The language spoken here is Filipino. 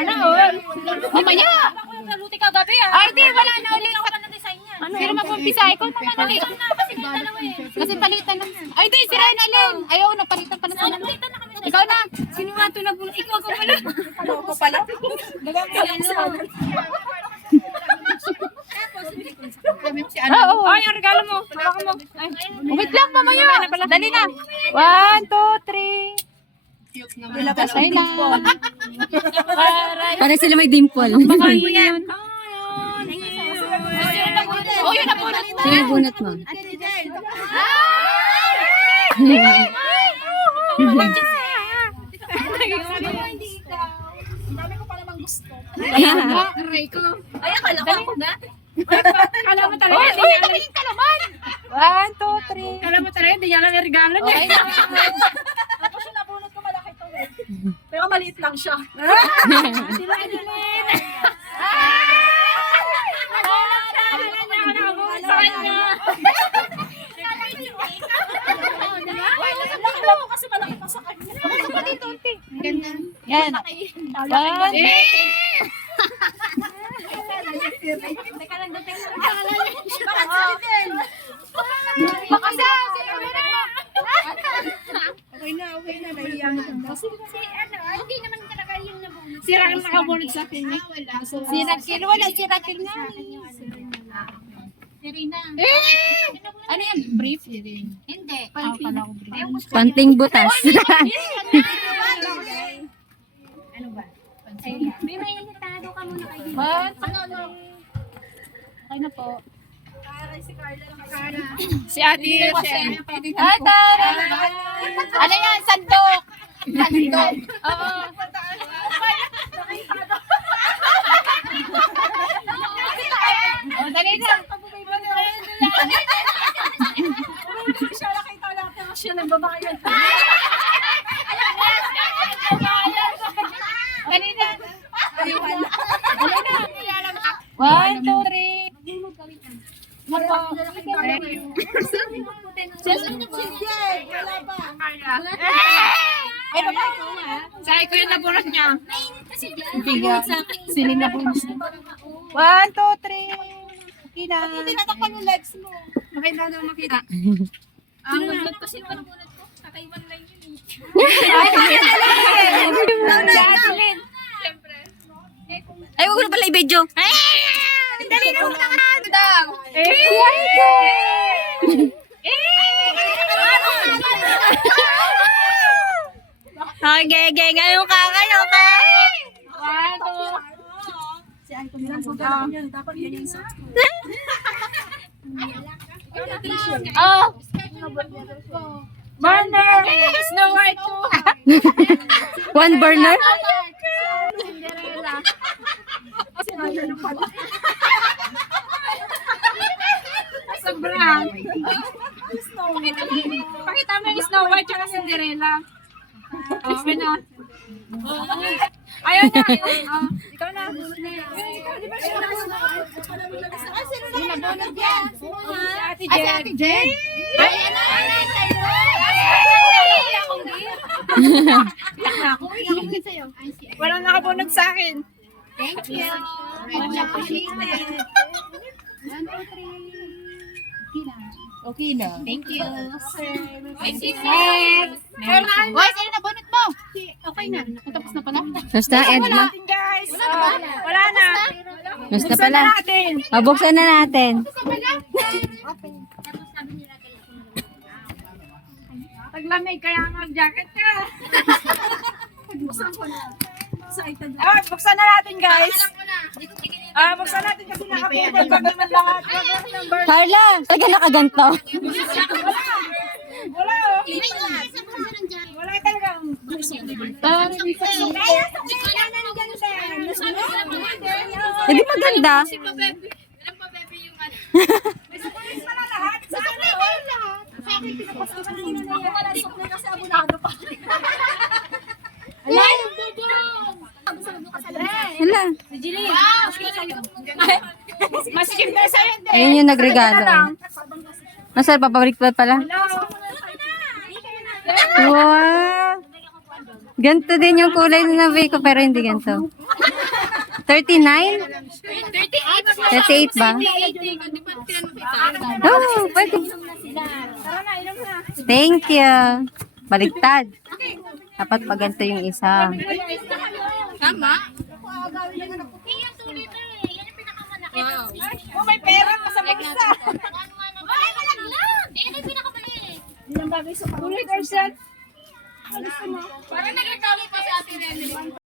Sana all. Mamaya! Ako yung naluti kagabi ah. Ay, di, wala na ulit. Ako na design niya. Sino mag-umpisa? Ikaw naman ulit. Kasi may dalawa eh. Kasi palitan lang. Ay, di, si Ryan alin. Ayaw, napalitan pa na sana. Nakita na kami. Ikaw na. Sino nga ito na bulo? Ikaw ka pala. Ako pala? Oo. Ay, ang regalo mo. Hawakan mo. Ay, wait lang, mamaya. Dali na. 1, 2, 3. Ilabas ay lang. Para sila may dimple. Baka yun. Oh, yun ang bunot. Sino yung bunot mo? Aray ko. Ay, akala ko ako na. Kala mo talaga. Uy, tumingin ka naman. 1, 2, 3. Kala mo talaga, hindi niya alam yung regalo niya. Tapos yung nabunot ko malaki to eh. Pero maliit lang siya. Sila Adeline. Sa kanya. Uy, laki lang mo kasi malaki pa sa kanya. Ganda. Yan. 1. Teka lang, dating lang. Bakit sa akin? Baka sino meron mo? Okay na, nahiya na. Hindi naman talaga yung nabunod. Si Raquel nakabunod sa akin. Si Raquel, wala si Raquel nga. Serena. Ano yan? Brief? Hindi. Kala ko brief. Panting butas. Ano ba? May mailitado ka muna kayo. What? Ano? Ay na po. Si Carla lang Carla. Si Ate Rochelle. Ay, tara. Ano yan? Sandok. Sandok. Oo. Oh, dali na. Siya nakita natin siya nagbabayad. Dali na. Dali na. 1, 2, 3. Ako. Wala ba? Ano ba? Sa'yo ko yung nabunot niya. Siling nabunot niya. 1, 2, 3. Okay na. Tinatakpan yung legs mo. Makita daw makita. Ang naglag kasi yung nabunot ko. Kakaiwan lang yun eh. Siyempre. Ay, wag ko na pala i-video. Dali na muna ka. Daw. Okay, ngayon ka, ngayon ka. 1, 2. Si Aiko nilang punta lang yun. Dapat yan yung sa... Oh. Burner. Snow White 2. One burner? Cinderella. Sobrang. Pakita mo yung Snow White tsaka Cinderella. Okay na. Ayaw na. Ikaw na. Ikaw, di ba siya nabunod? Sino nabunod yan? Si Ate Jen. Ay, ano? Iyak na ako. Iyak ako din sa'yo. Walang nakabunod sa akin. Thank you. Much appreciated. 1, 2, 3. Okay na. Thank you. Ay, next. Hoy, sino nabunot mo? Okay na. Tapos na pala. Basta, end na. Guys. Wala na. Basta pala. Natin. Buksan na natin. Paglamig, kaya mag-jacket ka. Buksan ko na. Excited. Buksan na natin, guys. Buksan natin kasi nakapagod. Pag naman lahat. Carla, talaga nakaganto. Wala, oh. Wala talaga. Hindi maganda. May surprise pala lahat. Sa akin, lahat. Sa akin, pinapasok ko kanina na yan. Wala rin surprise kasi abunado pa. Ala! Hala. Masikip na sa'yo. Ayun yung nagregalo. Nasa papabalik pa pala. Wow. Ganto din yung kulay na nabay ko pero hindi ganto. 39? 38 ba? Oh, pwede. Thank you. Baliktad. Dapat pag ganito yung isa. Oh, may pera pa sa bulsa. Ilang bagay sa pangit. 200%. Parang nagkakawin pa sa atin yan.